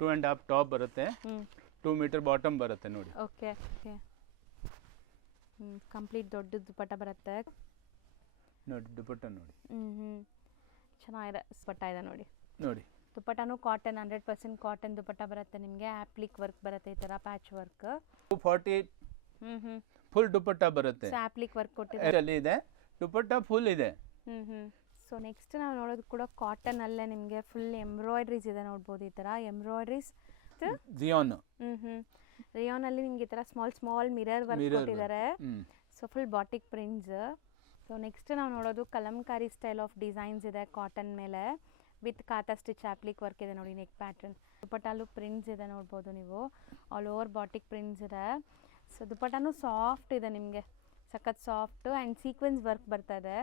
2.5 top ಬರುತ್ತೆ, 2 metre bottom ಬರುತ್ತೆ ನೋಡಿ. Okay okay. ಕಂಪ್ಲೀಟ್ ದೊಡ್ಡ ದುಪ್ಪಟ್ಟ ಬರುತ್ತೆ ನೋಡಿ. ದುಪ್ಪಟ್ಟ ನೋಡಿ. ಚೆನ್ನಾಗಿದೆ ದುಪ್ಪಟ್ಟ ಇದೆ ನೋಡಿ. ನೋಡಿ ದುಪ್ಪಟ್ಟನೂ ಕಾಟನ್ 100% ಕಾಟನ್ ದುಪ್ಪಟ್ಟ ಬರುತ್ತೆ ನಿಮಗೆ. ಆಪ್ಲಿಕ್ ವರ್ಕ್ ಬರುತ್ತೆ, ಈ ಥರ ಪ್ಯಾಚ್ ವರ್ಕ್. 240 ಫುಲ್ ದುಪ್ಪಟ್ಟ ಬರುತ್ತೆ. ಸೊ ಆಪ್ಲಿಕ್ ವರ್ಕ್ ಕೊಟ್ಟಿದ್ದಾರೆ ಇದೆ, ದುಪ್ಪಟ್ಟ ಫುಲ್ ಇದೆ. ಸೊ ನೆಕ್ಸ್ಟ್ ನಾವು ನೋಡೋದು ಕೂಡ ಕಾಟನ್ ಅಲ್ಲೇ ನಿಮಗೆ ಫುಲ್ ಎಂಬ್ರಾಯ್ಡ್ರೀಸ್ ಇದೆ ನೋಡ್ಬೋದು. ಈ ಥರ ಎಂಬ್ರಾಯ್ಡ್ರೀಸ್ ಜಿಯಾನ್. ರಿಯಾನ್ ಅಲ್ಲಿ ನಿಮ್ಗೆ ಈ ಥರ ಸ್ಮಾಲ್ ಸ್ಮಾಲ್ ಮಿರರ್ ವರ್ಕ್ ಕೊಟ್ಟಿದ್ದಾರೆ. So full batik prints. So next ನಾವು ನೋಡೋದು ಕಲಂಕಾರಿ ಸ್ಟೈಲ್ ಆಫ್ ಡಿಸೈನ್ಸ್ ಇದೆ ಕಾಟನ್ ಮೇಲೆ ವಿತ್ ಕಾತಾ ಸ್ಟಿಚ್ ಆಪ್ಲಿಕ್ ವರ್ಕ್ ಇದೆ ನೋಡಿ. ನೆಕ್ ಪ್ಯಾಟರ್ನ್ ದುಪ್ಪಟ್ಟಲ್ಲೂ ಪ್ರಿಂಟ್ಸ್ ಇದೆ ನೋಡ್ಬೋದು ನೀವು. ಆಲ್ ಓವರ್ ಬಾಟಿಕ್ ಪ್ರಿಂಟ್ಸ್ ಇದೆ. ಸೊ ದುಪ್ಪಟ್ಟನೂ ಸಾಫ್ಟ್ ಇದೆ ನಿಮಗೆ, ಸಖತ್ ಸಾಫ್ಟ್ ಆ್ಯಂಡ್ ಸೀಕ್ವೆನ್ಸ್ ವರ್ಕ್ ಬರ್ತಾ ಇದೆ.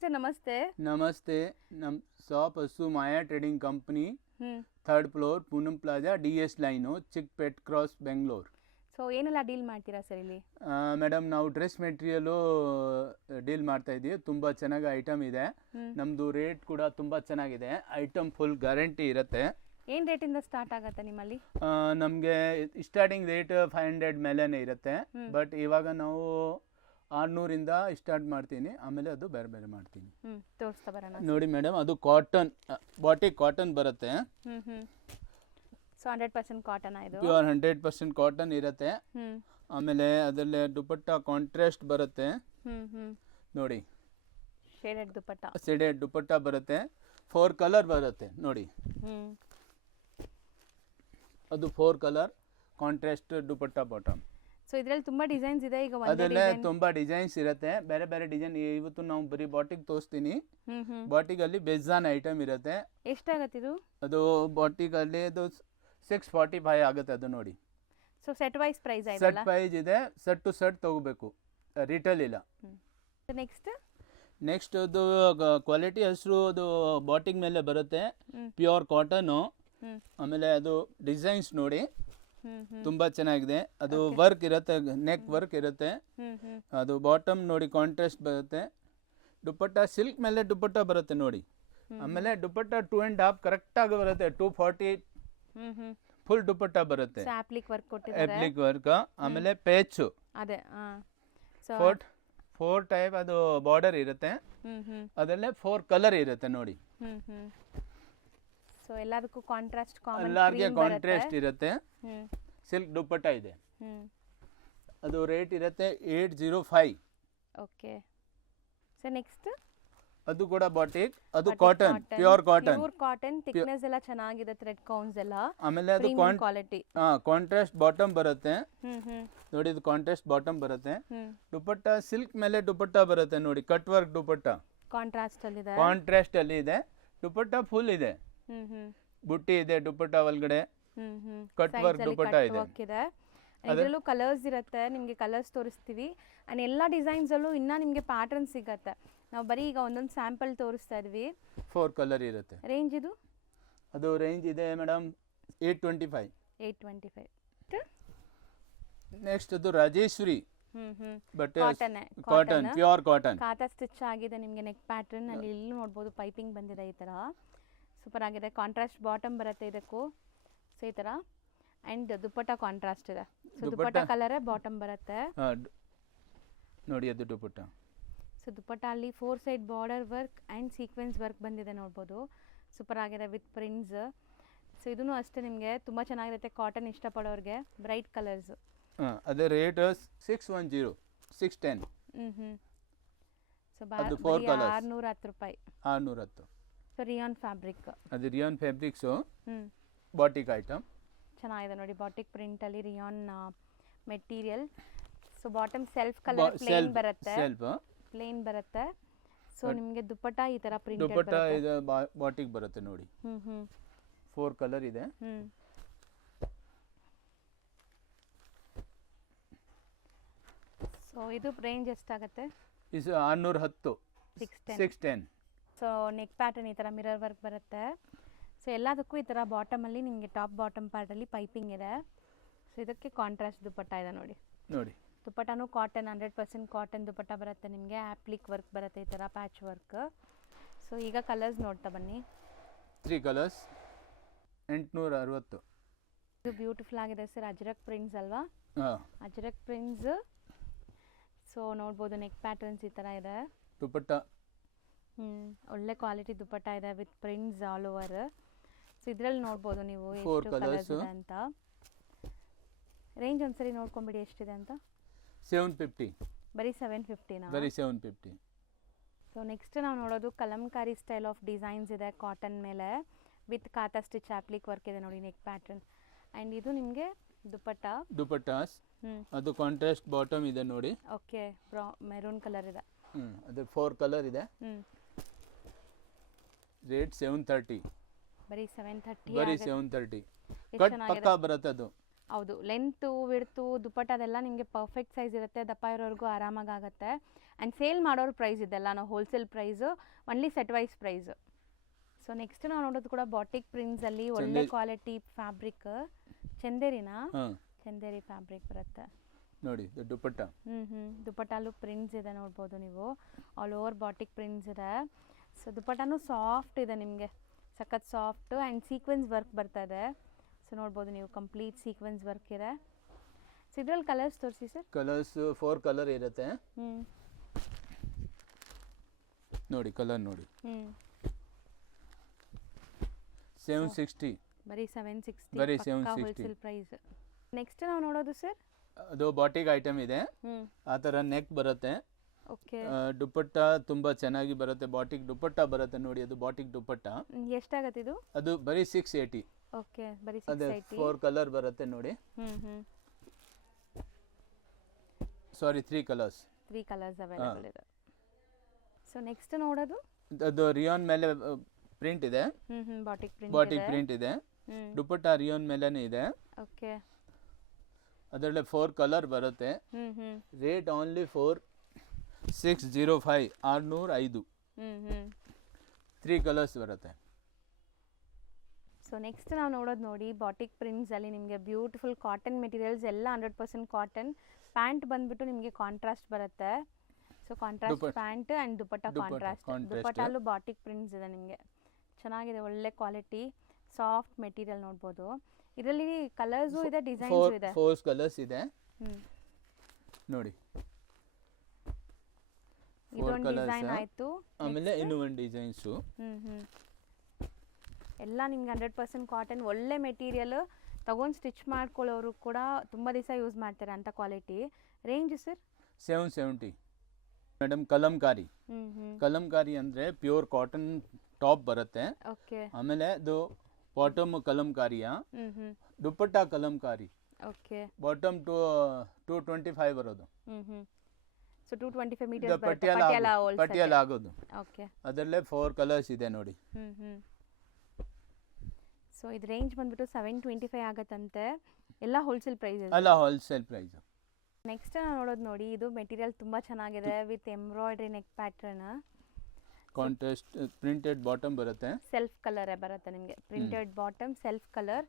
ಸರ್ ನಮಸ್ತೆ. ನಮಸ್ತೆ. ನಮ್ಮ ಶಾಪ್ ಹಸು Maya trading company, 3rd floor, Poonam plaza, DS line, Chickpet cross, Bengaluru. So ಏನೆಲ್ಲ ಡೀಲ್ ಮಾಡ್ತೀರಾ ಸರ್ ಇಲ್ಲಿ? ಮೇಡಮ್ ನಾವು ಡ್ರೆಸ್ ಮೆಟೀರಿಯಲು ಡೀಲ್ ಮಾಡ್ತಾ ಇದ್ದೀವಿ. ತುಂಬ ಚೆನ್ನಾಗಿ ಐಟಮ್ ಇದೆ. ನಮ್ಮದು ರೇಟ್ ಕೂಡ ತುಂಬ ಚೆನ್ನಾಗಿದೆ. ಐಟಮ್ ಫುಲ್ ಗ್ಯಾರಂಟಿ ಇರುತ್ತೆ. ಏನು ರೇಟಿಂದ ಸ್ಟಾರ್ಟ್ ಆಗುತ್ತೆ ನಿಮ್ಮಲ್ಲಿ? ನಮಗೆ ಸ್ಟಾರ್ಟಿಂಗ್ ರೇಟ್ 500 ಮೇಲೇ ಇರುತ್ತೆ. ಬಟ್ ಇವಾಗ ನಾವು 600 ಸ್ಟಾರ್ಟ್ ಮಾಡ್ತೀನಿ, ಆಮೇಲೆ ಅದು ಬೇರೆ ಬೇರೆ ಮಾಡ್ತೀನಿ. ತೋರಿಸ್ತಾ ಬರೋಣ ನೋಡಿ ಮೇಡಮ್. ಅದು ಕಾಟನ್, ಬಾಟಿಕ್ ಕಾಟನ್ ಬರುತ್ತೆ. ಸೊ 100% ಕಾಟನ್ ಇದು. ಪ್ಯೂರ್ 100% ಕಾಟನ್ ಇರುತ್ತೆ. ಆಮೇಲೆ ಅದರಲ್ಲಿ ದುಪ್ಪಟ್ಟ ಕಾಂಟ್ರಾಸ್ಟ್ ಬರುತ್ತೆ ನೋಡಿ. ಶೇಡೆಡ್ ದುಪ್ಪಟ್ಟ. ಶೇಡೆಡ್ ದುಪ್ಪಟ್ಟ ಬರುತ್ತೆ. 4 ಕಲರ್ ಬರುತ್ತೆ ನೋಡಿ. ಅದು 4 ಕಲರ್ ಕಾಂಟ್ರಾಸ್ಟ್ ದುಪ್ಪಟ್ಟ ಬಾಟಮ್. ಸೊ ಇದರಲ್ಲಿ ತುಂಬಾ ಡಿಸೈನ್ಸ್ ಇದೆ. ಈಗ ಅದರಲ್ಲೇ ತುಂಬಾ ಡಿಸೈನ್ಸ್ ಇರುತ್ತೆ, ಬೇರೆ ಬೇರೆ ಡಿಸೈನ್. ಇವತ್ತು ನಾವು ಬರೀ ಬಾಟಿಕ್ ತೋರಿಸ್ತೀನಿ. ಬಾಟಿಕ್ ಅಲ್ಲಿ ಬೇಜಾನ್ ಐಟಮ್ ಇರುತ್ತೆ. ಎಷ್ಟಾಗತ್ತೆ ಇದು? ಅದು ಬಾಟಿಕ್ ಅಲ್ಲಿ ಅದು 645 ಆಗುತ್ತೆ ಅದು ನೋಡಿ. ಸೊ ಸೆಟ್ ವೈಸ್ ಪ್ರೈಸ್ ಇದೆ. ಸೆಟ್ ಪ್ರೈಸ್ ಇದೆ. ಸೆಟ್ ಟು ಸೆಟ್ ತಗೋಬೇಕು, ರಿಟೇಲ್ ಇಲ್ಲ. ನೆಕ್ಸ್ಟ್ ಅದು ಕ್ವಾಲಿಟಿ ಹೆಸರು ಅದು ಬಾಟಿಕ್ ಮೇಲೆ ಬರುತ್ತೆ, ಪ್ಯೂರ್ ಕಾಟನ್. ಆಮೇಲೆ ಅದು ಡಿಸೈನ್ಸ್ ನೋಡಿ ತುಂಬಾ ಚೆನ್ನಾಗಿದೆ. ಅದು ವರ್ಕ್ ಇರುತ್ತೆ, ನೆಕ್ ವರ್ಕ್ ಇರುತ್ತೆ. ಅದು ಬಾಟಮ್ ನೋಡಿ ಕಾಂಟ್ರಾಸ್ಟ್ ಬರುತ್ತೆ. ದುಪ್ಪಟ್ಟ ಸಿಲ್ಕ್ ಮೇಲೆ ದುಪ್ಪಟ್ಟ ಬರುತ್ತೆ ನೋಡಿ. ಆಮೇಲೆ ದುಪ್ಪಟ್ಟ 2.5 ಕರೆಕ್ಟ್ ಆಗಿ ಬರುತ್ತೆ. 240 ಫುಲ್ ದುಪ್ಪಟ್ಟ ಬರುತ್ತೆ. ಆಪ್ಲಿಕ್ ವರ್ಕ್ ಕೊಟ್ಟಿದ್ದಾರೆ. Appliqué work. ಆಮೇಲೆ ಪೇಚ್ ಅದೇ 4 ಟೈಪ್ ಅದು ಬಾರ್ಡರ್ ಇರುತ್ತೆ. ಅದರಲ್ಲೇ 4 ಕಲರ್ ಇರುತ್ತೆ ನೋಡಿ. ಸೊ ಎಲ್ಲದಕ್ಕೂ ಕಾಂಟ್ರಾಸ್ಟ್ ಎಲ್ಲರಿಗೆ ಕಾಂಟ್ರಾಸ್ಟ್ ಇರುತ್ತೆ. ಸಿಲ್ಕ್ ದುಪ್ಪಟ್ಟ ಇದೆ. ಅದು ರೇಟ್ ಇರುತ್ತೆ 805. ಓಕೆ. ಸೊ ನೆಕ್ಸ್ಟ್ ಅದು ಕೂಡ ಬಾಟಿಕ್. ಅದು cotton, pure cotton. Pure cotton, thickness ಎಲ್ಲ ಚೆನ್ನಾಗಿದೆ, ಥ್ರೆಡ್ ಕೌಂಟ್ಸ್ ಎಲ್ಲ. ಆಮೇಲೆ ಅದು ಕ್ವಾಲಿಟಿ. ಕಾಂಟ್ರಾಸ್ಟ್ ಬಾಟಮ್ ಬರುತ್ತೆ ನೋಡಿ. ಇದು ಕಾಂಟ್ರಾಸ್ಟ್ ಬಾಟಮ್ ಬರುತ್ತೆ. ದುಪ್ಪಟ್ಟ ಸಿಲ್ಕ್ ಮೇಲೆ ದುಪ್ಪಟ್ಟ ಬರುತ್ತೆ ನೋಡಿ. ಕಟ್ ವರ್ಕ್ ದುಪ್ಪಟ್ಟ ಕಾಂಟ್ರಾಸ್ಟ್ ಅಲ್ಲಿ ಇದೆ. ಕಾಂಟ್ರಾಸ್ಟ್ ಅಲ್ಲಿ ಇದೆ. ದುಪ್ಪಟ್ಟ ಫುಲ್ ಇದೆ. ಬುಟ್ಟಿ ಇದೆ ದುಪ್ಪಟ್ಟ ಒಳಗಡೆ. ಕಟ್ ವರ್ಕ್ ದುಪ್ಪಟ್ಟ ಇದೆ. ಇದರಲ್ಲೂ ಕಲರ್ಸ್ ಇರುತ್ತೆ. ನಿಮಗೆ ಕಲರ್ಸ್ ತೋರಿಸ್ತೀವಿ. ಆ್ಯಂಡ್ ಎಲ್ಲ ಡಿಸೈನ್ಸಲ್ಲೂ ಇನ್ನೂ ನಿಮಗೆ ಪ್ಯಾಟರ್ನ್ ಸಿಗುತ್ತೆ. ನಾವು ಬರೀ ಈಗ ಒಂದೊಂದು ಸ್ಯಾಂಪಲ್ ತೋರಿಸ್ತಾ ಇದ್ವಿ. 4 ಕಲರ್ ಇರುತ್ತೆ. ರೇಂಜ್ ಇದು? ಅದು ರೇಂಜ್ ಇದೆ ಮೇಡಮ್ 825. 825. ನೆಕ್ಸ್ಟ್ ಅದು Rajeshwari but cotton, pure cotton. ಕಾತಾ ಸ್ಟಿಚ್ ಆಗಿದೆ ನಿಮಗೆ. ನೆಕ್ ಪ್ಯಾಟರ್ನ್ ಅಲ್ಲಿ ಇಲ್ಲಿ ನೋಡ್ಬೋದು, ಪೈಪಿಂಗ್ ಬಂದಿದೆ ಈ ಥರ. ಸೂಪರ್ ಆಗಿದೆ. ಕಾಂಟ್ರಾಸ್ಟ್ ಬಾಟಮ್ ಬರುತ್ತೆ ಇದಕ್ಕೂ. ಸೊ ಈ ಥರ. ಆ್ಯಂಡ್ ದುಪ್ಪಟ್ಟ ಕಾಂಟ್ರಾಸ್ಟ್ ಇದೆ. ಸೊ ದುಪ್ಪಟ್ಟ ಕಲರೇ ಬಾಟಮ್ ಬರುತ್ತೆ ನೋಡಿ. ಅದು ದುಪ್ಪಟ್ಟ. ಸೊ ದುಪ್ಪಟ್ಟ ಅಲ್ಲಿ 4 side border work and sequence work ಬಂದಿದೆ ನೋಡ್ಬೋದು. ಸೂಪರ್ ಆಗಿದೆ ವಿತ್ ಪ್ರಿಂಟ್ಸ್. ಸೊ ಇದೂ ಅಷ್ಟೇ ನಿಮಗೆ ತುಂಬ ಚೆನ್ನಾಗಿರುತ್ತೆ ಕಾಟನ್ ಇಷ್ಟಪಡೋರಿಗೆ. Bright colours. ಅದೇ ರೇಟ್ 610, 610. ಸೊ 610 ರೂಪಾಯಿ. 610. So rayon fabric. ಅದು ರಿಯಾನ್ ಫ್ಯಾಬ್ರಿಕ್ಸು ಬಾಟಿಕ್ ಐಟಮ್. ಚೆನ್ನಾಗಿದೆ ನೋಡಿ. ಬಾಟಿಕ್ ಪ್ರಿಂಟಲ್ಲಿ rayon material. So bottom self colour plain ಬರುತ್ತೆ. ಪ್ಲೇನ್ ಬರುತ್ತೆ. ಸೊ ನಿಮಗೆ ದುಪ್ಪಟ್ಟ ಈ ಥರ ಪ್ರಿಂಟೆಡ್ ದುಪ್ಪಟ್ಟ ಇದು ಬಾಟಿಕ್ ಬರುತ್ತೆ ನೋಡಿ. 4 ಕಲರ್ ಇದೆ. ಸೊ ಇದು ರೇಂಜ್ ಎಷ್ಟಾಗುತ್ತೆ? ಇದು 610. 610. ಸೊ ನೆಕ್ ಪ್ಯಾಟರ್ನ್ ಈ ಥರ ಮಿರರ್ ವರ್ಕ್ ಬರುತ್ತೆ. ಸೊ ಎಲ್ಲದಕ್ಕೂ ಈ ಥರ ಬಾಟಮಲ್ಲಿ ನಿಮಗೆ ಟಾಪ್ ಬಾಟಮ್ ಪಾರ್ಟಲ್ಲಿ ಪೈಪಿಂಗ್ ಇದೆ. ಸೊ ಇದಕ್ಕೆ ಕಾಂಟ್ರಾಸ್ಟ್ ದುಪ್ಪಟ್ಟ ಇದೆ ನೋಡಿ. ನೋಡಿ ದುಪ್ಪಟ್ಟನೂ ಕಾಟನ್, 100% ಕಾಟನ್ ದುಪ್ಪಟ್ಟ ಬರುತ್ತೆ ನಿಮಗೆ. ಆಪ್ಲಿಕ್ ವರ್ಕ್ ಬರುತ್ತೆ ಈ ಥರ ಪ್ಯಾಚ್ ವರ್ಕ್. ಸೊ ಈಗ ಕಲರ್ಸ್ ನೋಡ್ತಾ ಬನ್ನಿ. 3 ಕಲರ್ಸ್ 860. ಇದು ಬ್ಯೂಟಿಫುಲ್ ಆಗಿದೆ ಸರ್, ಅಜ್ರಕ್ ಪ್ರಿಂಟ್ಸ್ ಅಲ್ವಾ? ಹಾಂ, ಅಜ್ರಕ್ ಪ್ರಿಂಟ್ಸ್. ಸೊ ನೋಡ್ಬೋದು ನೆಕ್ ಪ್ಯಾಟರ್ನ್ಸ್ ಈ ಥರ ಇದೆ. ದುಪಟ್ಟ ಒಳ್ಳೆ ಕ್ವಾಲಿಟಿ ದುಪಟ್ಟ ಇದೆ with prints all over. So ಇದರಲ್ಲಿ ನೋಡ್ಬೋದು ನೀವು 4 ಎಷ್ಟು ಕಲರ್ಸ್ colours. ಇದೆ ಅಂತ. ರೇಂಜ್ ಒಂದ್ಸರಿ ನೋಡ್ಕೊಂಬಿಡಿ ಎಷ್ಟಿದೆ ಅಂತ. 750, ಬರೀ 750ನಾ? ಬರೀ 750. ಸೊ ನೆಕ್ಸ್ಟ್ ನಾವು ನೋಡೋದು ಕಲಂಕಾರಿ ಸ್ಟೈಲ್ ಆಫ್ ಡಿಸೈನ್ಸ್ ಇದೆ ಕಾಟನ್ ಮೇಲೆ ವಿತ್ ಕಾತಾ ಸ್ಟಿಚ್ ಆಪ್ಲಿಕ್ ವರ್ಕ್ ಇದೆ ನೋಡಿ, ನೆಕ್ ಪ್ಯಾಟರ್ನ್. ಆ್ಯಂಡ್ ಇದು ನಿಮಗೆ ದುಪಟ್ಟಾಸ್. ಅದು ಕಾಂಟ್ರಾಸ್ಟ್ ಬಾಟಮ್ ಇದೆ ನೋಡಿ. ಓಕೆ, ಮೆರೂನ್ ಕಲರ್ ಇದೆ. ಅದು 4 ಕಲರ್ ಇದೆ. ರೇಟ್ 730, ಬರೀ 730. ಬರೀ 730. ಕಟ್ ಪಕ್ಕಾ ಬರುತ್ತೆ ಅದು. ಹೌದು, ಲೆಂತು ವಿಡ್ತು ದುಪಟ್ಟ ಅದೆಲ್ಲ ನಿಮಗೆ ಪರ್ಫೆಕ್ಟ್ ಸೈಜ್ ಇರುತ್ತೆ, ದಪ್ಪ ಇರೋರ್ಗೂ ಆರಾಮಾಗಿ ಆಗುತ್ತೆ. ಆ್ಯಂಡ್ ಸೇಲ್ ಮಾಡೋರು ಪ್ರೈಸ್ ಇದೆಲ್ಲ ನಾವು wholesale price, only set wise price. So next ನಾವು ನೋಡೋದು ಕೂಡ ಬಾಟಿಕ್ ಪ್ರಿಂಟ್ಸಲ್ಲಿ ಒಳ್ಳೆ ಕ್ವಾಲಿಟಿ ಫ್ಯಾಬ್ರಿಕ್. ಚಂದೇರಿನಾ? ಚಂದೇರಿ ಫ್ಯಾಬ್ರಿಕ್ ಬರುತ್ತೆ ನೋಡಿ ದುಪಟ್ಟ. ದುಪಟ್ಟಲ್ಲೂ ಪ್ರಿಂಟ್ಸ್ ಇದೆ ನೋಡ್ಬೋದು ನೀವು, ಆಲ್ ಓವರ್ ಬಾಟಿಕ್ ಪ್ರಿಂಟ್ಸ್ ಇದೆ. ಸೊ ದುಪಟ್ಟನೂ ಸಾಫ್ಟ್ ಇದೆ ನಿಮಗೆ, ಸಖತ್ ಸಾಫ್ಟು ಆ್ಯಂಡ್ ಸೀಕ್ವೆನ್ಸ್ ವರ್ಕ್ ಬರ್ತಾ ಇದೆ. ಸೊ ನೋಡ್ಬೋದು ನೀವು, ಕಂಪ್ಲೀಟ್ ಸೀಕ್ವೆನ್ಸ್ ವರ್ಕ್ ಇದೆ. ಸೊ ಇದ್ರಲ್ಲಿ ಕಲರ್ಸ್ ತೋರಿಸಿ ಸರ್. ಕಲರ್ಸ್ 4 ಕಲರ್ ಇರುತ್ತೆ ನೋಡಿ. ಕಲರ್ ನೋಡಿ. 760, ಬರೀ 760, ಬರೀ 760 ಹೋಲ್ಸೇಲ್ ಪ್ರೈಸ್. ನೆಕ್ಸ್ಟ್ ನಾವು ನೋಡೋದು ಸರ್, ಅದು ಬಾಟಿಕ್ ಐಟಮ್ ಇದೆ. ಆ ಥರ ನೆಕ್ ಬರುತ್ತೆ. ಓಕೆ, ದುಪಟ್ಟ ತುಂಬ ಚೆನ್ನಾಗಿ ಬರುತ್ತೆ. ಬಾಟಿಕ್ ದುಪಟ್ಟ ಬರುತ್ತೆ ನೋಡಿ, ಅದು ಬಾಟಿಕ್ ದುಪಟ್ಟ. ಎಷ್ಟಾಗತ್ತೆ ಇದು? ಅದು ಬರೀ 680. ಓಕೆ, ಬರೀ ಅದೇ 680. 4 ಕಲರ್ ಬರುತ್ತೆ ನೋಡಿ. ಸಾರಿ, 3 ಕಲರ್ಸ್. 3 ಕಲರ್ಸ್ ಅವೈಲೇಬಲ್ ಇದೆ. ಸೊ ನೆಕ್ಸ್ಟ್ ನೋಡೋದು, ಅದು ರಿಯಾನ್ ಮೇಲೆ ಪ್ರಿಂಟ್ ಇದೆ. ಬಾಟಿಕ್ ಬಾಟಿಕ್ ಪ್ರಿಂಟ್ ಇದೆ. ದುಪಟ್ಟ ರಿಯಾನ್ ಮೇಲೇನೆ ಇದೆ. ಓಕೆ, ಅದರಲ್ಲಿ 4 ಕಲರ್ ಬರುತ್ತೆ. Rate only 4605, 605. 3 ಕಲರ್ಸ್ ಬರುತ್ತೆ. ಸೊ ನೆಕ್ಸ್ಟ್ ನಾವು ನೋಡೋದು ನೋಡಿ, ಬಾಟಿಕ್ ಪ್ರಿಂಟ್ಸಲ್ಲಿ ನಿಮಗೆ ಬ್ಯೂಟಿಫುಲ್ ಕಾಟನ್ ಮೆಟೀರಿಯಲ್ಸ್ ಎಲ್ಲ 100% ಕಾಟನ್. ಪ್ಯಾಂಟ್ ಬಂದ್ಬಿಟ್ಟು ನಿಮಗೆ ಕಾಂಟ್ರಾಸ್ಟ್ ಬರುತ್ತೆ. So contrast pant and dupatta contrast. ದುಪಟ್ಟಲ್ಲೂ ಬಾಟಿಕ್ ಪ್ರಿಂಟ್ಸ್ ಇದೆ ನಿಮಗೆ, ಚೆನ್ನಾಗಿದೆ, ಒಳ್ಳೆ ಕ್ವಾಲಿಟಿ ಸಾಫ್ಟ್ ಮೆಟೀರಿಯಲ್ ನೋಡ್ಬೋದು. ಇದರಲ್ಲಿ ಕಲರ್ಸು ಇದೆ, ಡಿಸೈನ್ಸ್ ಇದೆ. 4 ಕಲರ್ಸ್ ಇದೆ ನೋಡಿ. ಇದೊಂದು ಡಿಸೈನ್ ಆಯಿತು, ಆಮೇಲೆ ಇನ್ನೂ ಒಂದು ಡಿಸೈನ್ಸು. ಎಲ್ಲ ನಿಮ್ಗೆ 100% ಕಾಟನ್, ಒಳ್ಳೆ ಮೆಟೀರಿಯಲ್. ತಗೊಂಡು ಸ್ಟಿಚ್ ಮಾಡ್ಕೊಳ್ಳೋರು ಕೂಡ ತುಂಬ ದಿವಸ ಯೂಸ್ ಮಾಡ್ತಾರೆ ಅಂಥ quality. Range sir? 770 madam. Kalamkari. Kalamkari ಅಂದರೆ ಪ್ಯೂರ್ ಕಾಟನ್ ಟಾಪ್ ಬರುತ್ತೆ. ಓಕೆ, ಆಮೇಲೆ ಅದು ಬಾಟಮ್ ಕಲಂಕಾರಿಯ, ದುಪಟ್ಟ ಕಲಂಕಾರಿ. ಓಕೆ, ಬಾಟಮ್ 225 ಬರೋದು. ಸೊ 225 ಮೀಟರ್ಸ್ ಪಟಿಯಾಲ ಆಗೋದು. ಓಕೆ, ಅದರಲ್ಲೇ 4 ಕಲರ್ಸ್ ಇದೆ ನೋಡಿ. ಸೊ ಇದು ರೇಂಜ್ ಬಂದ್ಬಿಟ್ಟು 725 ಆಗತ್ತಂತೆ. ಎಲ್ಲ ಹೋಲ್ಸೇಲ್ ಪ್ರೈಸ್? ಅಲ್ಲ, ಹೋಲ್ಸೇಲ್ ಪ್ರೈಸ್. ನೆಕ್ಸ್ಟ್ ನಾವು ನೋಡೋದು ನೋಡಿ, ಇದು ಮೆಟೀರಿಯಲ್ ತುಂಬ ಚೆನ್ನಾಗಿದೆ with embroidery neck pattern. Contrast printed bottom ಬರುತ್ತೆ. ಸೆಲ್ಫ್ ಕಲರೇ ಬರುತ್ತೆ ನಿಮಗೆ, printed bottom self colour.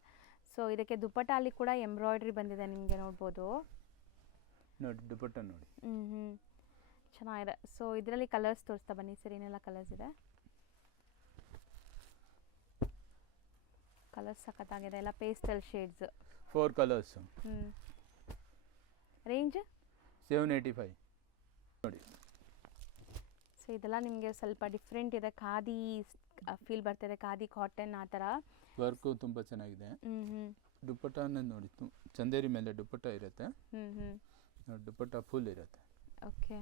So ಇದಕ್ಕೆ ದುಪಟ್ಟ ಅಲ್ಲಿ ಕೂಡ ಎಂಬ್ರಾಯ್ಡ್ರಿ ಬಂದಿದೆ ನಿಮಗೆ, ನೋಡ್ಬೋದು ನೋಡಿ. ದುಪಟ್ಟ ನೋಡಿ. ಚೆನ್ನಾಗಿದೆ. ಸೊ ಇದರಲ್ಲಿ ಕಲರ್ಸ್ ತೋರಿಸ್ತಾ ಬನ್ನಿ ಸರ್, ಏನೆಲ್ಲ ಕಲರ್ಸ್ ಇದೆ. ಕಲರ್ಸ್ ಸಖತ್ತಾಗಿದೆ, ಎಲ್ಲ ಪೇಸ್ಟಲ್ ಶೇಡ್ಸ್. 4 ಕಲರ್ಸ್. ರೇಂಜ್ 785 ನೋಡಿ. ಸೊ ಇದೆಲ್ಲ ನಿಮಗೆ ಸ್ವಲ್ಪ ಡಿಫ್ರೆಂಟ್ ಇದೆ, ಖಾದಿ ಫೀಲ್ ಬರ್ತಿದೆ, ಖಾದಿ ಕಾಟನ್ ಆ ಥರ. ವರ್ಕು ತುಂಬ ಚೆನ್ನಾಗಿದೆ. ದುಪಟ್ಟನ ನೋಡಿ, ಚಂದೇರಿ ಮೇಲೆ ದುಪಟ್ಟ ಇರುತ್ತೆ. ದುಪಟ್ಟ ಫುಲ್ ಇರುತ್ತೆ. ಓಕೆ,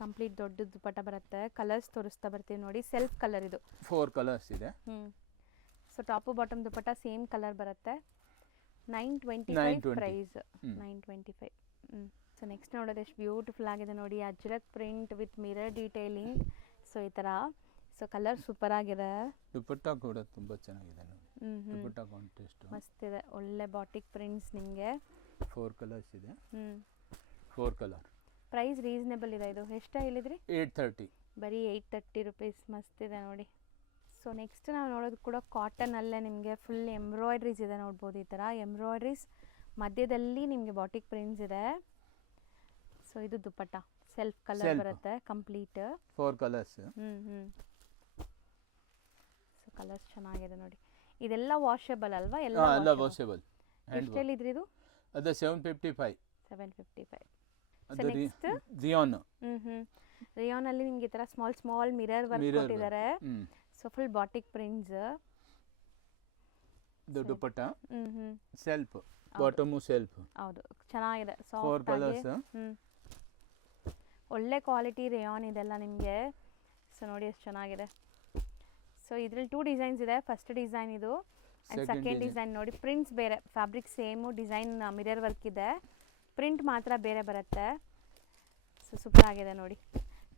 ಕಂಪ್ಲೀಟ್ ದೊಡ್ಡ ದುಪಟ್ಟ ಬರುತ್ತೆ. ಕಲರ್ಸ್ ತೋರಿಸ್ತಾ ಬರ್ತೀವಿ ನೋಡಿ. ಸೆಲ್ಫ್ ಕಲರ್ ಇದು. 4 ಕಲರ್ಸ್ ಇದೆ. So top bottom dupatta same colour ಬರುತ್ತೆ. 925 ಪ್ರೈಸ್. 925. ಸೊ ನೆಕ್ಸ್ಟ್ ನೋಡೋದು ಎಷ್ಟು ಬ್ಯೂಟಿಫುಲ್ ಆಗಿದೆ ನೋಡಿ, Ajrakh print with mirror detailing. So ಈ ಥರ. ಸೊ ಕಲರ್ ಸೂಪರ್ ಆಗಿದೆ. ದುಪಟ್ಟ ಕೂಡ ತುಂಬ ಚೆನ್ನಾಗಿದೆ ನೋಡಿ. ದುಪಟ್ಟ ಕಾಂಟ್ರಾಸ್ಟ್ ಮಸ್ತ್ ಇದೆ, ಒಳ್ಳೆ ಬಾಟಿಕ್ ಪ್ರಿಂಟ್ಸ್ ನಿಮಗೆ. 4 ಕಲರ್ಸ್ ಇದೆ. 4 ಕಲರ್. ಪ್ರೈಸ್ ರೀಸನೇಬಲ್ ಇದೆ. ಇದು ಎಷ್ಟು ಹೇಳಿದ್ರಿ? 830. ಬರೀ 830 ರುಪೀಸ್. ಮಸ್ತ್ ಇದೆ ನೋಡಿ. ಸೊ ನೆಕ್ಸ್ಟ್ ನಾವು ನೋಡೋದು ಕೂಡ ಕಾಟನಲ್ಲೇ ನಿಮಗೆ ಫುಲ್ ಎಂಬ್ರಾಯ್ಡ್ರೀಸ್ ಇದೆ ನೋಡ್ಬೋದು. ಈ ಥರ ಎಂಬ್ರಾಯ್ಡ್ರೀಸ್ ಮಧ್ಯದಲ್ಲಿ ನಿಮಗೆ ಬಾಟಿಕ್ ಪ್ರಿಂಟ್ಸ್ ಇದೆ. ಸೊ ಇದು ದುಪಟ್ಟ ಸೆಲ್ಫ್ ಕಲರ್ ಬರುತ್ತೆ ಕಂಪ್ಲೀಟ್. 4 ಕಲರ್ಸ್. ಸೊ ಕಲರ್ಸ್ ಚೆನ್ನಾಗಿದೆ ನೋಡಿ. ಇದೆಲ್ಲ ವಾಷಬಲ್ ಅಲ್ವಾ? ಎಲ್ಲ ಹಾಂ ಎಲ್ಲ ವಾಷೇಬಲ್ ಹ್ಯಾಂಡ್ ಎಷ್ಟು ಹೇಳಿದ್ರಿ ಇದು? ಅದು 755. 755. ಅದು ನೆಕ್ಸ್ಟ್ ರಿಯಾನ್. ರಿಯಾನ್ ಅಲ್ಲಿ ನಿಮ್ಗೆ ಈ ತರ small small mirror work Mirror work. ಕೊಟ್ಟಿದ್ದಾರೆ. ಹ್ಮ್ ಸೊ ಫುಲ್ ಬಾಟಿಕ್ ಪ್ರಿಂಟ್ಸ್. ಇದು ದುಪಟ್ಟ ಹ್ಮ್ ಸೆಲ್ಫ್, ಬಾಟಮು ಸೆಲ್ಫ್, ಹೌದು, ಚೆನ್ನಾಗಿದೆ. 4 ಸಾಫ್ಟ್ ಆಗಿ. ಕಲರ್ಸ್. ಒಳ್ಳೆ ಕ್ವಾಲಿಟಿ ರೇಯಾನ್ ಇದೆಲ್ಲ ನಿಮಗೆ. ಸೊ ನೋಡಿ ಎಷ್ಟು ಚೆನ್ನಾಗಿದೆ. ಸೊ ಇದ್ರಲ್ಲಿ 2 ಡಿಸೈನ್ಸ್ ಇದೆ. ಫಸ್ಟ್ ಡಿಸೈನ್ ಇದು and Second second design. Design ನೋಡಿ. ಪ್ರಿಂಟ್ಸ್ ಬೇರೆ, fabric same, design mirror work ಇದೆ, ಪ್ರಿಂಟ್ ಮಾತ್ರ ಬೇರೆ ಬರುತ್ತೆ. ಸೊ ಸೂಪರ್ ಆಗಿದೆ ನೋಡಿ.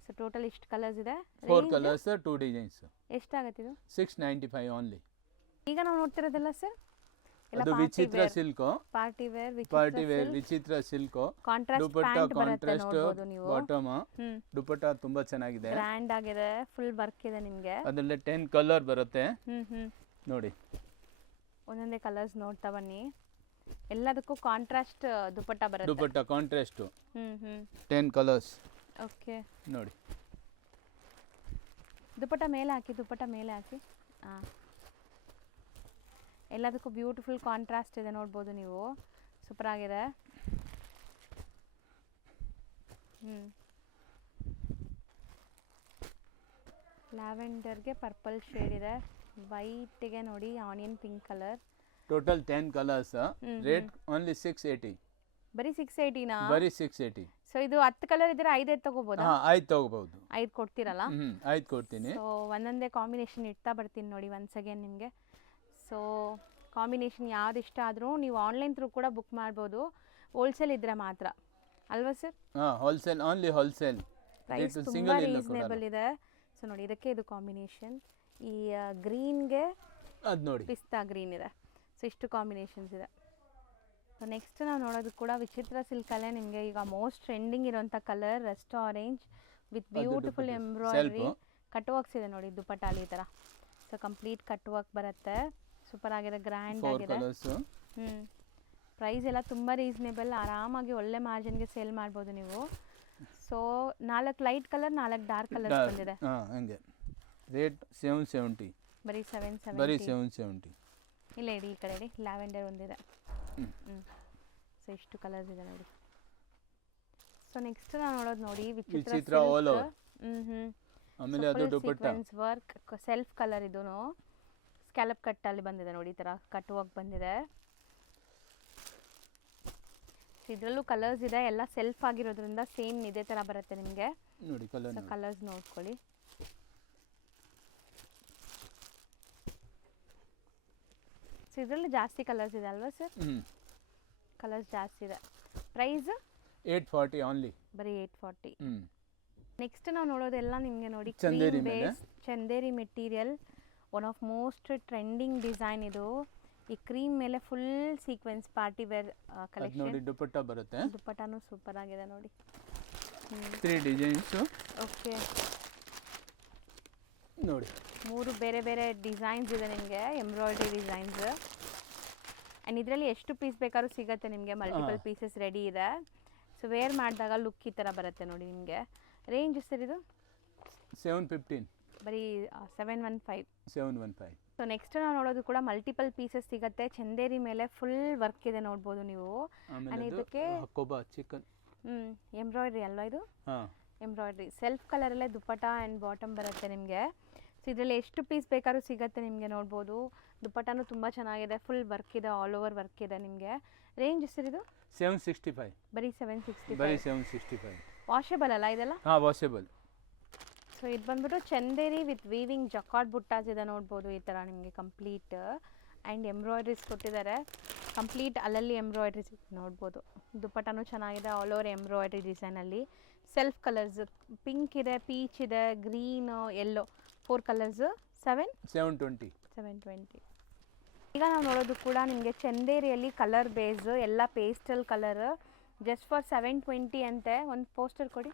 ಸೊ ಟೋಟಲ್ ಇಷ್ಟು ಕಲರ್ಸ್ ಇದೆ. 4 ಕಲರ್ಸ್ 2 ಡಿಸೈನ್ಸ್. ಎಷ್ಟಾಗುತ್ತೆ ಇದು? 695 ಓನ್ಲಿ. ಈಗ ನಾವು ನೋಡ್ತಿರೋದಲ್ಲ ಸರ್ ಎಲ್ಲ ಅದು Vichitra silk, party wear, party wear Vichitra silk. Contrast dupatta pant ಬರುತ್ತೆ ಕಾಂಟ್ರಾಸ್ಟ್ ನೋಡ್ಬೋದು ನೀವು. ಬಾಟಮ್. ದುಪಟ್ಟ ತುಂಬಾ ಚೆನ್ನಾಗಿದೆ, ಗ್ರ್ಯಾಂಡ್ ಆಗಿದೆ, ಫುಲ್ ವರ್ಕ್ ಇದೆ ನಿಮಗೆ. ಅದರಲ್ಲಿ 10 ಕಲರ್ ಬರುತ್ತೆ ಹ್ಮ್ ನೋಡಿ. ಒಂದೊಂದೇ ಕಲರ್ಸ್ ನೋಡ್ತಾ ಬನ್ನಿ. ಎಲ್ಲದಕ್ಕೂ ಕಾಂಟ್ರಾಸ್ಟ್ ದುಪಟ್ಟ ಬರುತ್ತೆ. ದುಪಟ್ಟ ಕಾಂಟ್ರಾಸ್ಟ್ ಹ್ಮ್ 10 ಕಲರ್ಸ್ ಓಕೆ. ನೋಡಿ. ದುಪಟ್ಟ ಮೇಲೆ ಹಾಕಿ. ಹಾಂ, ಎಲ್ಲದಕ್ಕೂ ಬ್ಯೂಟಿಫುಲ್ ಕಾಂಟ್ರಾಸ್ಟ್ ಇದೆ ನೋಡ್ಬೋದು ನೀವು. ಸೂಪರ್ ಆಗಿದೆ. ಲ್ಯಾವೆಂಡರ್ಗೆ ಪರ್ಪಲ್ ಶೇಡ್ ಇದೆ, ವೈಟ್ಗೆ ನೋಡಿ onion pink colour. Total 10 colours. Rate only 680. ಬರೀ 680ನಾ? ಬರೀ 680. ಸೊ ಇದು 10 ಕಲರ್ ಇದ್ರೆ 5 ತಗೋಬೋದಾ? ಹಾಂ 5 ತಗೋಬಹುದು. 5 ಕೊಡ್ತೀರಲ್ಲ? 5 ಕೊಡ್ತೀನಿ. ಸೊ ಒಂದೊಂದೇ ಕಾಂಬಿನೇಷನ್ ಇಡ್ತಾ ಬರ್ತೀನಿ ನೋಡಿ ಒನ್ಸ್ ಅಗೇನ್ ನಿಮಗೆ. ಸೊ ಕಾಂಬಿನೇಷನ್ ಯಾವ್ದು ಇಷ್ಟ ಆದರೂ ನೀವು ಆನ್ಲೈನ್ ಥ್ರೂ ಕೂಡ ಬುಕ್ ಮಾಡ್ಬೋದು, ಹೋಲ್ಸೇಲ್ ಇದ್ದರೆ ಮಾತ್ರ ಅಲ್ವಾ ಸರ್? ಹಾಂ ಹೋಲ್ಸೇಲ್, ಓನ್ಲಿ ಹೋಲ್ಸೇಲ್. ಪ್ರೈಸ್ ತುಂಬ ರೀಸನೇಬಲ್ ಇದೆ. ಸೊ ನೋಡಿ ಇದಕ್ಕೆ ಇದು ಕಾಂಬಿನೇಷನ್. ಈ ಗ್ರೀನ್ಗೆ ಅದು ನೋಡಿ ಪಿಸ್ತಾ ಗ್ರೀನ್ ಇದೆ. ಸೊ ಇಷ್ಟು ಕಾಂಬಿನೇಷನ್ಸ್ ಇದೆ. ಸೊ ನೆಕ್ಸ್ಟ್ ನಾವು ನೋಡೋದು ಕೂಡ ವಿಚಿತ್ರ ಸಿಲ್ಕಲ್ಲೇ ನಿಮಗೆ ಈಗ ಮೋಸ್ಟ್ ಟ್ರೆಂಡಿಂಗ್ ಇರೋಂಥ colour Rust orange with beautiful embroidery cut works ಇದೆ ನೋಡಿ ದುಪಟ್ಟಾಲಿ ಈ ಥರ. ಸೊ ಕಂಪ್ಲೀಟ್ ಕಟ್ ವರ್ಕ್ ಬರುತ್ತೆ, ಸೂಪರ್ ಆಗಿದೆ, ಗ್ರ್ಯಾಂಡ್ ಆಗಿದೆ. ಪ್ರೈಸ್ ಎಲ್ಲ ತುಂಬ ರೀಸನೇಬಲ್, ಆರಾಮಾಗಿ ಒಳ್ಳೆ ಮಾರ್ಜಿನ್ಗೆ ಸೇಲ್ ಮಾಡ್ಬೋದು ನೀವು. So 4 light colour, 4 dark colours ಬಂದಿದೆ. ಹಂಗೆ. ರೇಟ್ 770. ಬರೀ 770. ಬರೀ 770. ಇಲ್ಲ ಇಡಿ, ಈ ಕಡೆ ಇಡಿ. ಲ್ಯಾವೆಂಡರ್ ಒಂದಿದೆ. ಸೊ ಇಷ್ಟು ಕಲರ್ಸ್ ಇದೆ ನೋಡಿ. ಸೊ ನೆಕ್ಸ್ಟ್ ನಾವು ನೋಡೋದು ನೋಡಿ ವಿಚಿತ್ರ ಆಲ್ ಓವರ್. ಆಮೇಲೆ ಅದು ದುಪಟ್ಟ ವರ್ಕ್ ಸೆಲ್ಫ್ ಕಲರ್, ಇದು ಸ್ಕ್ಯಾಲಪ್ ಕಟ್ ಅಲ್ಲಿ ಬಂದಿದೆ ನೋಡಿ, ಈ ಥರ ಕಟ್ ವರ್ಕ್ ಬಂದಿದೆ. ಇದರಲ್ಲೂ ಕಲರ್ಸ್ ಇದೆ, ಎಲ್ಲ ಸೆಲ್ಫ್ ಆಗಿರೋದ್ರಿಂದ ಸೇಮ್ ಇದೇ ಥರ ಬರುತ್ತೆ ನಿಮಗೆ ನೋಡಿ. ಕಲರ್ಸ್ ನೋಡ್ಕೊಳ್ಳಿ. ಸೊ ಇದರಲ್ಲಿ ಜಾಸ್ತಿ ಕಲರ್ಸ್ ಇದೆ ಅಲ್ವಾ ಸರ್? ಕಲರ್ಸ್ ಜಾಸ್ತಿ ಇದೆ. Price 840 only. ಬರೀ 840. ನೆಕ್ಸ್ಟ್ ನಾವು ನೋಡೋದೆಲ್ಲ ನಿಮಗೆ ನೋಡಿ Chanderi Chanderi material, one of most trending design ಇದು. ಈ ಕ್ರೀಮ್ ಮೇಲೆ full sequence party wear collection ನೋಡಿ. ದುಪಟ್ಟ ಬರುತ್ತೆ, ದುಪಟ್ಟಾನು ಸೂಪರ್ ಆಗಿದೆ ನೋಡಿ. 3 ಡಿಸೈನ್ಸ್. ಓಕೆ ನೋಡಿ 3 ಬೇರೆ ಬೇರೆ ಡಿಸೈನ್ಸ್ ಇದೆ ನಿಮಗೆ, ಎಂಬ್ರಾಯ್ಡ್ರಿ ಡಿಸೈನ್ಸ್. ಆ್ಯಂಡ್ ಇದರಲ್ಲಿ ಎಷ್ಟು ಪೀಸ್ ಬೇಕಾದ್ರೂ ಸಿಗುತ್ತೆ ನಿಮಗೆ, ಮಲ್ಟಿಪಲ್ ಪೀಸಸ್ ರೆಡಿ ಇದೆ. ಸೊ ವೇರ್ ಮಾಡಿದಾಗ ಲುಕ್ ಈ ಥರ ಬರುತ್ತೆ ನೋಡಿ ನಿಮಗೆ. ರೇಂಜ್ ಸರ್ ಇದು? 715. ಬರೀ 715. ಸೊ ನೆಕ್ಸ್ಟ್ ನಾವು ನೋಡೋದು ಕೂಡ ಮಲ್ಟಿಪಲ್ ಪೀಸಸ್ ಸಿಗುತ್ತೆ. ಚಂದೇರಿ ಮೇಲೆ ಫುಲ್ ವರ್ಕ್ ಇದೆ ನೋಡ್ಬೋದು ನೀವು. ಇದಕ್ಕೆ ಚಿಕನ್ ಎಂಬ್ರಾಯ್ಡ್ರಿ ಅಲ್ವಾ ಇದು? ಎಂಬ್ರಾಯ್ಡ್ರಿ ಸೆಲ್ಫ್ ಕಲರಲ್ಲೇ ದುಪಟ್ಟ ಆ್ಯಂಡ್ ಬಾಟಮ್ ಬರುತ್ತೆ ನಿಮಗೆ. ಸೊ ಇದರಲ್ಲಿ ಎಷ್ಟು ಪೀಸ್ ಬೇಕಾದ್ರೂ ಸಿಗುತ್ತೆ ನಿಮಗೆ ನೋಡ್ಬೋದು. ದುಪಟ್ಟಾನು ತುಂಬ ಚೆನ್ನಾಗಿದೆ, ಫುಲ್ ವರ್ಕ್ ಇದೆ, ಆಲ್ ಓವರ್ ವರ್ಕ್ ಇದೆ ನಿಮಗೆ. ರೇಂಜ್ ಸರ್ ಇದು? 765. ಬರೀ 765. ಬರೀ 765. ವಾಷಬಲ್ ಅಲ್ಲ ಇದೆಲ್ಲ? ಹಾಂ ವಾಷಬಲ್. ಸೊ ಇದು ಬಂದ್ಬಿಟ್ಟು ಚಂದೇರಿ ವಿತ್ ವೀವಿಂಗ್ ಜಕಾರ್ಡ್ ಬುಟ್ಟಾಸ್ ಇದೆ ನೋಡ್ಬೋದು ಈ ಥರ ನಿಮಗೆ ಕಂಪ್ಲೀಟ್. ಆ್ಯಂಡ್ ಎಂಬ್ರಾಯ್ಡ್ರೀಸ್ ಕೊಟ್ಟಿದ್ದಾರೆ ಕಂಪ್ಲೀಟ್, ಅಲ್ಲಲ್ಲಿ ಎಂಬ್ರಾಯ್ಡ್ರೀಸ್ ನೋಡ್ಬೋದು. ದುಪಟ್ಟಾನು ಚೆನ್ನಾಗಿದೆ, ಆಲ್ ಓವರ್ ಎಂಬ್ರಾಯ್ಡ್ರಿ ಡಿಸೈನಲ್ಲಿ. ಸೆಲ್ಫ್ ಕಲರ್ಸ್ ಪಿಂಕ್ ಇದೆ, ಪೀಚ್ ಇದೆ, ಗ್ರೀನ್, ಯೆಲ್ಲೋ, 4 ಕಲರ್ಸ್. 720. ಈಗ ನಾವು ನೋಡೋದು ಕೂಡ ನಿಮಗೆ ಚಂದೇರಿಯಲ್ಲಿ ಕಲರ್ ಬೇಸ್ ಎಲ್ಲ ಪೇಸ್ಟಲ್ ಕಲರ್, ಜಸ್ಟ್ ಫಾರ್ 720 ಅಂತೆ. ಒಂದು ಪೋಸ್ಟರ್ ಕೊಡಿ.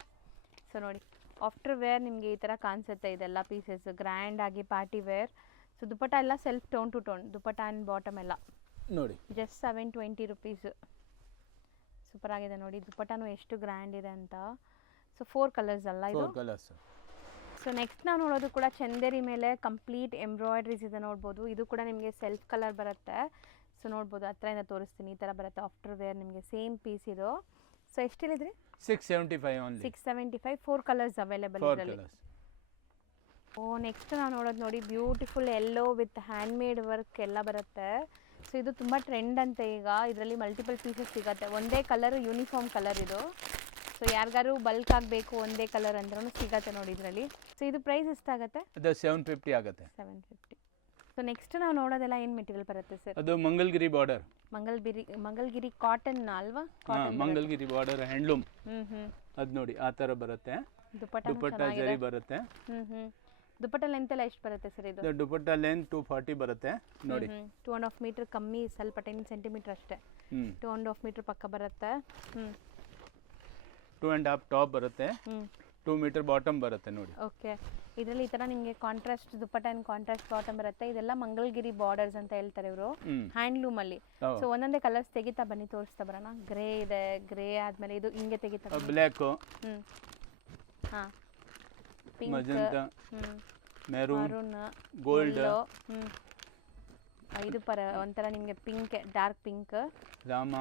ಸೊ ನೋಡಿ ಆಫ್ಟರ್ ವೇರ್ ನಿಮಗೆ ಈ ಥರ ಕಾಣಿಸುತ್ತೆ ಇದೆಲ್ಲ ಪೀಸಸ್, ಗ್ರ್ಯಾಂಡ್ ಆಗಿ ಪಾರ್ಟಿ ವೇರ್. ಸೊ ದುಪಟ್ಟ ಎಲ್ಲ self tone to tone, dupatta and bottom ಎಲ್ಲ ನೋಡಿ. Just 720 rupees. ಸೂಪರ್ ಆಗಿದೆ ನೋಡಿ, ದುಪಟ್ಟಾನು ಎಷ್ಟು ಗ್ರ್ಯಾಂಡ್ ಇದೆ ಅಂತ. ಸೊ 4 ಕಲರ್ಸ್ ಅಲ್ಲ ಇದು? 4 ಕಲರ್ಸ್. ಸೊ ನೆಕ್ಸ್ಟ್ ನಾವು ನೋಡೋದು ಕೂಡ ಚಂದೇರಿ ಮೇಲೆ ಕಂಪ್ಲೀಟ್ ಎಂಬ್ರಾಯ್ಡ್ರೀಸ್ ಇದೆ ನೋಡ್ಬೋದು. ಇದು ಕೂಡ ನಿಮಗೆ ಸೆಲ್ಫ್ ಕಲರ್ ಬರುತ್ತೆ. ಸೊ ನೋಡ್ಬೋದು, ಹತ್ರದಿಂದ ತೋರಿಸ್ತೀನಿ. ಈ ಥರ ಬರುತ್ತೆ ಆಫ್ಟರ್ ವೇರ್ ನಿಮಗೆ ಸೇಮ್ ಪೀಸ್ ಇದು. ಸೊ ಎಷ್ಟು ಹೇಳಿದ್ರಿ? 675 ಓನ್ಲಿ. 675. 4 ಕಲರ್ಸ್ ಅವೈಲೇಬಲ್ ಇದರಲ್ಲಿ. ಓ ನೆಕ್ಸ್ಟ್ ನಾವು ನೋಡೋದು ನೋಡಿ, beautiful yellow with handmade work ಎಲ್ಲ ಬರುತ್ತೆ. ಸೊ ಇದು ತುಂಬ ಟ್ರೆಂಡ್ ಅಂತೆ ಈಗ. ಇದರಲ್ಲಿ ಮಲ್ಟಿಪಲ್ ಪೀಸಸ್ ಸಿಗುತ್ತೆ. ಒಂದೇ ಕಲರ್, ಯೂನಿಫಾರ್ಮ್ ಕಲರ್ ಇದು. ಸೊ ಯಾರಿಗಾರು ಬಲ್ಕ್ ಆಗಬೇಕು ಒಂದೇ ಕಲರ್ ಅಂದ್ರೂ ಸಿಗತ್ತೆ ನೋಡಿ ಇದರಲ್ಲಿ. ಸೊ ಇದು ಪ್ರೈಸ್ ಎಷ್ಟಾಗುತ್ತೆ? ಅದು 750 ಆಗುತ್ತೆ. 750. ಸೊ ನೆಕ್ಸ್ಟ್ ನಾವು ನೋಡೋದೆಲ್ಲ ಏನು ಮೆಟೀರಿಯಲ್ ಬರುತ್ತೆ ಸರ್? ಅದು ಮಂಗಲ್ಗಿರಿ ಬಾರ್ಡರ್. ಮಂಗಲ್ಗಿರಿ ಕಾಟನ್ ಅಲ್ವಾ? ಮಂಗಲ್ಗಿರಿ ಬಾರ್ಡರ್ ಹ್ಯಾಂಡ್ಲೂಮ್. ಅದು ನೋಡಿ ಆ ಥರ ಬರುತ್ತೆ. ದುಪಟ್ಟ ಜರಿ ಬರುತ್ತೆ. ದುಪಟ್ಟ ಲೆಂತ್ ಎಲ್ಲ ಎಷ್ಟು ಬರುತ್ತೆ ಸರ್ ಇದು? ದುಪಟ್ಟ ಲೆಂತ್ 240 ಬರುತ್ತೆ ನೋಡಿ. 2.5 ಮೀಟರ್ ಕಮ್ಮಿ, ಸ್ವಲ್ಪ 10 ಸೆಂಟಿಮೀಟರ್ ಅಷ್ಟೇ. 2.5 ಮೀಟರ್ ಪಕ್ಕ ಬರುತ್ತೆ. 2.5 ಟಾಪ್ ಬರುತ್ತೆ. 2 ಮೀಟರ್ ಬಾಟಮ್ ಬರುತ್ತೆ ನೋಡಿ. ಓಕೆ, ಇದರಲ್ಲಿ ಈ ಥರ ನಿಮಗೆ contrast dupatta and contrast bottom ಬರುತ್ತೆ. ಇದೆಲ್ಲ ಮಂಗಲ್ಗಿರಿ ಬಾರ್ಡರ್ಸ್ ಅಂತ ಹೇಳ್ತಾರೆ ಇವರು, ಹ್ಯಾಂಡ್ಲೂಮಲ್ಲಿ. ಸೊ ಒಂದೊಂದೇ ಕಲರ್ಸ್ ತೆಗಿತಾ ಬನ್ನಿ, ತೋರಿಸ್ತಾ ಬರೋಣ. ಗ್ರೇ ಇದೆ, ಗ್ರೇ ಆದಮೇಲೆ ಇದು ಹಿಂಗೆ ತೆಗಿತಾ ಬ್ಲ್ಯಾಕು, ಹಾಂ, ಮಜಂತಾ, ಮೆರೂನ್, ಗೋಲ್ಡ್, ಇದು ಒಂಥರ ನಿಮಗೆ pink, dark pink, Rama,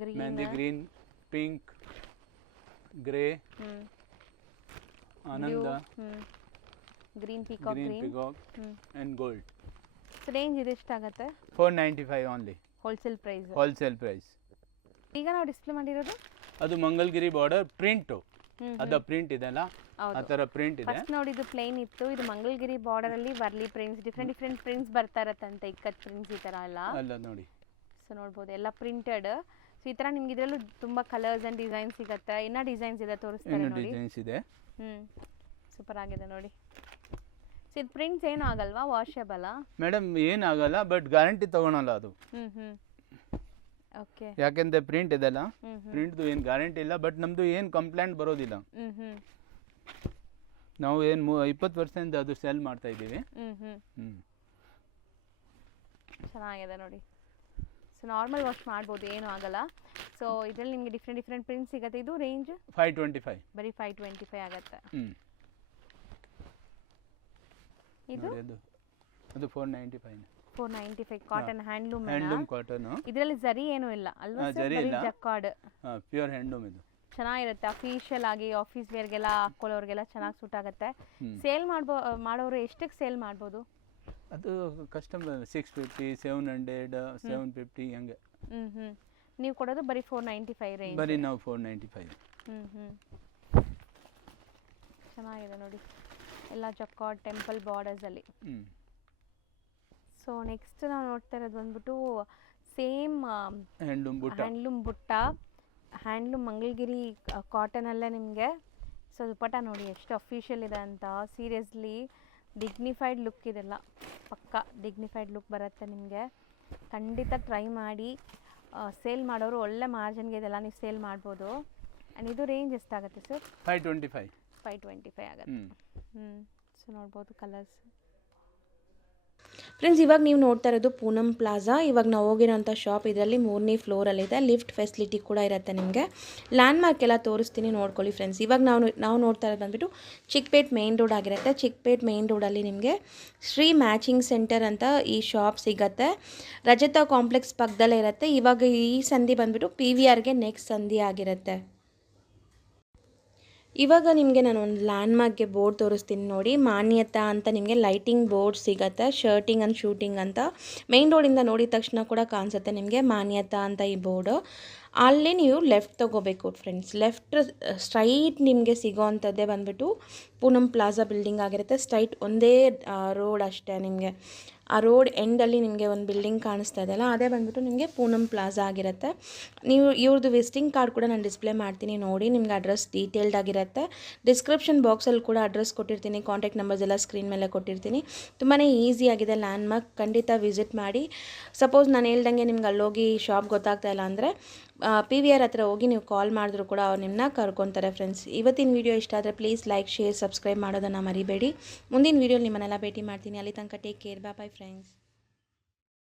green, mehndi green, pink, grey, ಆನಂದ, green peacock, and gold. So range ಇದು ಎಷ್ಟಾಗುತ್ತೆ? 495 ಓನ್ಲಿ. Wholesale price. ಈಗ ನಾವು ಡಿಸ್ಪ್ಲೇ ಮಾಡಿರೋದು ಅದು ಮಂಗಲ್ಗಿರಿ ಬಾರ್ಡರ್ ಪ್ರಿಂಟ್. ಅದ ಪ್ರಿಂಟ್ ಇದೆಲ್ಲ ಆ ತರ ಪ್ರಿಂಟ್ ಇದೆ. ಫಸ್ಟ್ ನೋಡಿ ಇದು ಪ್ಲೇನ್ ಇತ್ತು, ಇದು ಮಂಗಲ್ಗಿರಿ ಬಾರ್ಡರ್ ಅಲ್ಲಿ ವರ್ಲಿ ಪ್ರಿಂಟ್ಸ್, ಡಿಫ್ರೆಂಟ್ ಪ್ರಿಂಟ್ಸ್ ಬರ್ತಾ ಇರತ್ತಂತೆ, ಇಕ್ಕತ್ ಪ್ರಿಂಟ್ಸ್ ಈ ತರ ಎಲ್ಲ ಅಲ್ಲ ನೋಡಿ. ಸೊ ನೋಡ್ಬೋದು ಎಲ್ಲ ಪ್ರಿಂಟೆಡ್. ಸೊ ಈ ತರ ನಿಮ್ಗೆ ಇದರಲ್ಲೂ ತುಂಬಾ ಕಲರ್ಸ್ ಅಂಡ್ ಡಿಸೈನ್ಸ್ ಸಿಗುತ್ತೆ. ಇನ್ನ ಡಿಸೈನ್ಸ್ ಇದೆ, ತೋರಿಸ್ತಾರೆ ನೋಡಿ. ಡಿಸೈನ್ಸ್ ಇದೆ. ಸೂಪರ್ ಆಗಿದೆ ನೋಡಿ. ಸೊ ಇದು ಪ್ರಿಂಟ್ಸ್ ಏನು ಆಗಲ್ವಾ? Washable madam? ಏನಾಗಲ್ಲ, ಬಟ್ ಗ್ಯಾರಂಟಿ ತಗೊಳಲ್ಲ ಅದು. ಓಕೆ, ಯಾಕೆಂದ್ರೆ ಪ್ರಿಂಟ್ ಇದೆಲ್ಲ, ಪ್ರಿಂಟ್ದು ಏನು ಗ್ಯಾರಂಟಿ ಇಲ್ಲ. ಬಟ್ ನಮ್ದು ಏನು ಕಂಪ್ಲೇಂಟ್ ಬರೋದಿಲ್ಲ. ನಾವು ಏನು 20% ಅದು ಸೆಲ್ ಮಾಡ್ತಾ ಇದ್ದೀವಿ. ಚೆನ್ನಾಗಿದೆ ನೋಡಿ. ಸೊ ನಾರ್ಮಲ್ ವಾಶ್ ಮಾಡ್ಬೋದು, ಏನೂ ಆಗಲ್ಲ. ಸೊ ಇದರಲ್ಲಿ ನಿಮಗೆ ಡಿಫ್ರೆಂಟ್ ಪ್ರಿಂಟ್ಸ್ ಸಿಗುತ್ತೆ. ಇದು ರೇಂಜ್ 525, ಬರೀ 525 ಆಗುತ್ತೆ. ಇದು ಅದು 495 ಕಾಟನ್, ಹ್ಯಾಂಡ್ಲೂಮ್ ಕಾಟನ್. ಇದರಲ್ಲಿ ಜರಿ ಏನೂ ಇಲ್ಲ ಅಲ್ವಾ? ಜಕ್ಕಾರ್ಡ್, ಪ್ಯೂರ್ ಹ್ಯಾಂಡ್ಲೂಮ್ ಇದು. ಚೆನ್ನಾಗಿರುತ್ತೆ. ಅಫಿಷಿಯಲ್ ಆಗಿ ಆಫೀಸ್ ವೇರ್ಗೆಲ್ಲ ಹಾಕೊಳ್ಳೋರಿಗೆಲ್ಲ ಚೆನ್ನಾಗಿ ಸೂಟ್ ಆಗುತ್ತೆ. ಸೇಲ್ ಮಾಡೋರು ಎಷ್ಟಕ್ಕೆ ಸೇಲ್ ಮಾಡ್ಬೋದು? ಅದು ಕಸ್ಟಮರ್ 650, 700, 750 ಹಂಗೆ. ನೀವು ಕೊಡೋದು ಬರೀ 495 ರೇಂಜ್. ಬರೀ ನಾವು 495. ಚೆನ್ನಾಗಿದೆ ನೋಡಿ, ಎಲ್ಲ ಜಕ್ಕಾರ್ಡ್ ಟೆಂಪಲ್ ಬಾರ್ಡರ್ಸ್ ಅಲ್ಲಿ. ಸೊ ನೆಕ್ಸ್ಟ್ ನಾವು ನೋಡ್ತಾ ಇರೋದು ಬಂದ್ಬಿಟ್ಟು ಸೇಮ್ ಹ್ಯಾಂಡ್ಲೂಮ್ ಬುಟ್ಟ, ಹ್ಯಾಂಡ್ಲೂಮ್ ಮಂಗಲ್ಗಿರಿ ಕಾಟನಲ್ಲೇ ನಿಮಗೆ. ಸೊ ದುಪಟ್ಟ ನೋಡಿ ಎಷ್ಟು ಅಫಿಷಿಯಲ್ ಇದೆ ಅಂತ. ಸೀರಿಯಸ್ಲಿ ಡಿಗ್ನಿಫೈಡ್ ಲುಕ್ ಇದೆಲ್ಲ, ಪಕ್ಕ ಡಿಗ್ನಿಫೈಡ್ ಲುಕ್ ಬರುತ್ತೆ ನಿಮಗೆ. ಖಂಡಿತ ಟ್ರೈ ಮಾಡಿ. ಸೇಲ್ ಮಾಡೋರು ಒಳ್ಳೆ ಮಾರ್ಜಿನ್ಗೆ ಇದೆಲ್ಲ ನೀವು ಸೇಲ್ ಮಾಡ್ಬೋದು. ಆ್ಯಂಡ್ ಇದು ರೇಂಜ್ ಎಷ್ಟಾಗುತ್ತೆ ಸರ್? 525 ಆಗುತ್ತೆ. ಸೊ ನೋಡ್ಬೋದು ಕಲರ್ಸ್. ಫ್ರೆಂಡ್ಸ್, ಇವಾಗ ನೀವು ನೋಡ್ತಾ ಇರೋದು ಪೂನಮ್ ಪ್ಲಾಜಾ. ಇವಾಗ ನಾವು ಹೋಗಿರೋಂಥ ಶಾಪ್ ಇದರಲ್ಲಿ 3ನೇ ಫ್ಲೋರಲ್ಲಿದೆ. ಲಿಫ್ಟ್ ಫೆಸಿಲಿಟಿ ಕೂಡ ಇರುತ್ತೆ ನಿಮಗೆ. ಲ್ಯಾಂಡ್ ಮಾರ್ಕ್ ಎಲ್ಲ ತೋರಿಸ್ತೀನಿ, ನೋಡ್ಕೊಳ್ಳಿ ಫ್ರೆಂಡ್ಸ್. ಇವಾಗ ನಾವು ನೋಡ್ತಾ ಇರೋದು ಬಂದುಬಿಟ್ಟು ಚಿಕ್ಕಪೇಟ್ ಮೇನ್ ರೋಡ್ ಆಗಿರುತ್ತೆ. ಚಿಕ್ಕಪೇಟ್ ಮೇನ್ ರೋಡಲ್ಲಿ ನಿಮಗೆ ಶ್ರೀ ಮ್ಯಾಚಿಂಗ್ ಸೆಂಟರ್ ಅಂತ ಈ ಶಾಪ್ ಸಿಗುತ್ತೆ. ರಜತ ಕಾಂಪ್ಲೆಕ್ಸ್ ಪಕ್ಕದಲ್ಲೇ ಇರುತ್ತೆ. ಇವಾಗ ಈ ಸಂಧಿ ಬಂದುಬಿಟ್ಟು PVRಗೆ ನೆಕ್ಸ್ಟ್ ಸಂಧಿ ಆಗಿರುತ್ತೆ. ಇವಾಗ ನಿಮಗೆ ನಾನು ಒಂದು ಲ್ಯಾಂಡ್ ಮಾರ್ಕ್ಗೆ ಬೋರ್ಡ್ ತೋರಿಸ್ತೀನಿ ನೋಡಿ. ಮಾನ್ಯತಾ ಅಂತ ನಿಮಗೆ ಲೈಟಿಂಗ್ ಬೋರ್ಡ್ ಸಿಗುತ್ತೆ, ಶರ್ಟಿಂಗ್ ಆ್ಯಂಡ್ ಶೂಟಿಂಗ್ ಅಂತ. ಮೇನ್ ರೋಡಿಂದ ನೋಡಿದ ತಕ್ಷಣ ಕೂಡ ಕಾಣಿಸುತ್ತೆ ನಿಮಗೆ ಮಾನ್ಯತಾ ಅಂತ ಈ ಬೋರ್ಡು. ಅಲ್ಲಿ ನೀವು ಲೆಫ್ಟ್ ತೊಗೋಬೇಕು ಫ್ರೆಂಡ್ಸ್. ಲೆಫ್ಟ್ ಸ್ಟ್ರೈಟ್ ನಿಮಗೆ ಸಿಗೋ ಅಂಥದ್ದೇ ಬಂದುಬಿಟ್ಟು ಪೂನಮ್ ಪ್ಲಾಜಾ ಬಿಲ್ಡಿಂಗ್ ಆಗಿರುತ್ತೆ. ಸ್ಟ್ರೈಟ್ ಒಂದೇ ರೋಡ್ ಅಷ್ಟೇ ನಿಮಗೆ. ಆ ರೋಡ್ ಎಂಡಲ್ಲಿ ನಿಮಗೆ ಒಂದು ಬಿಲ್ಡಿಂಗ್ ಕಾಣಿಸ್ತಾ ಇದೆಯಲ್ಲ, ಅದೇ ಬಂದುಬಿಟ್ಟು ನಿಮಗೆ ಪೂನಮ್ ಪ್ಲಾಜಾ ಆಗಿರುತ್ತೆ. ನೀವು ಇವ್ರದ್ದು ವಿಸಿಟಿಂಗ್ ಕಾರ್ಡ್ ಕೂಡ ನಾನು ಡಿಸ್ಪ್ಲೇ ಮಾಡ್ತೀನಿ ನೋಡಿ. ನಿಮ್ಗೆ ಅಡ್ರೆಸ್ ಡೀಟೇಲ್ಡ್ ಆಗಿರುತ್ತೆ. ಡಿಸ್ಕ್ರಿಪ್ಷನ್ ಬಾಕ್ಸಲ್ಲಿ ಕೂಡ ಅಡ್ರೆಸ್ ಕೊಟ್ಟಿರ್ತೀನಿ, ಕಾಂಟ್ಯಾಕ್ಟ್ ನಂಬರ್ಸ್ ಎಲ್ಲ ಸ್ಕ್ರೀನ್ ಮೇಲೆ ಕೊಟ್ಟಿರ್ತೀನಿ. ತುಂಬಾ ಈಸಿಯಾಗಿದೆ ಲ್ಯಾಂಡ್ ಮಾರ್ಕ್, ಖಂಡಿತ ವಿಸಿಟ್ ಮಾಡಿ. ಸಪೋಸ್ ನಾನು ಹೇಳ್ದಂಗೆ ನಿಮ್ಗೆ ಅಲ್ಲೋಗಿ ಶಾಪ್ ಗೊತ್ತಾಗ್ತಾ ಇಲ್ಲ ಅಂದರೆ PVR ಹತ್ರ ಹೋಗಿ ನೀವು ಕಾಲ್ ಮಾಡಿದ್ರು ಕೂಡ ಅವ್ರು ನಿಮ್ಮನ್ನ ಕರ್ಕೊತಾರೆ ಫ್ರೆಂಡ್ಸ್. ಇವತ್ತಿನ ವೀಡಿಯೋ ಇಷ್ಟ ಆದರೆ ಪ್ಲೀಸ್ ಲೈಕ್, ಶೇರ್, ಸಬ್ಸ್ಕ್ರೈಬ್ ಮಾಡೋದನ್ನು ಮರಿಬೇಡಿ. ಮುಂದಿನ ವೀಡಿಯೋ ನಿಮ್ಮನ್ನೆಲ್ಲ ಭೇಟಿ ಮಾಡ್ತೀನಿ. ಅಲ್ಲಿ ತನಕ ಟೇಕ್ ಕೇರ್, ಬಾಯ್ ಫ್ರೆಂಡ್ಸ್.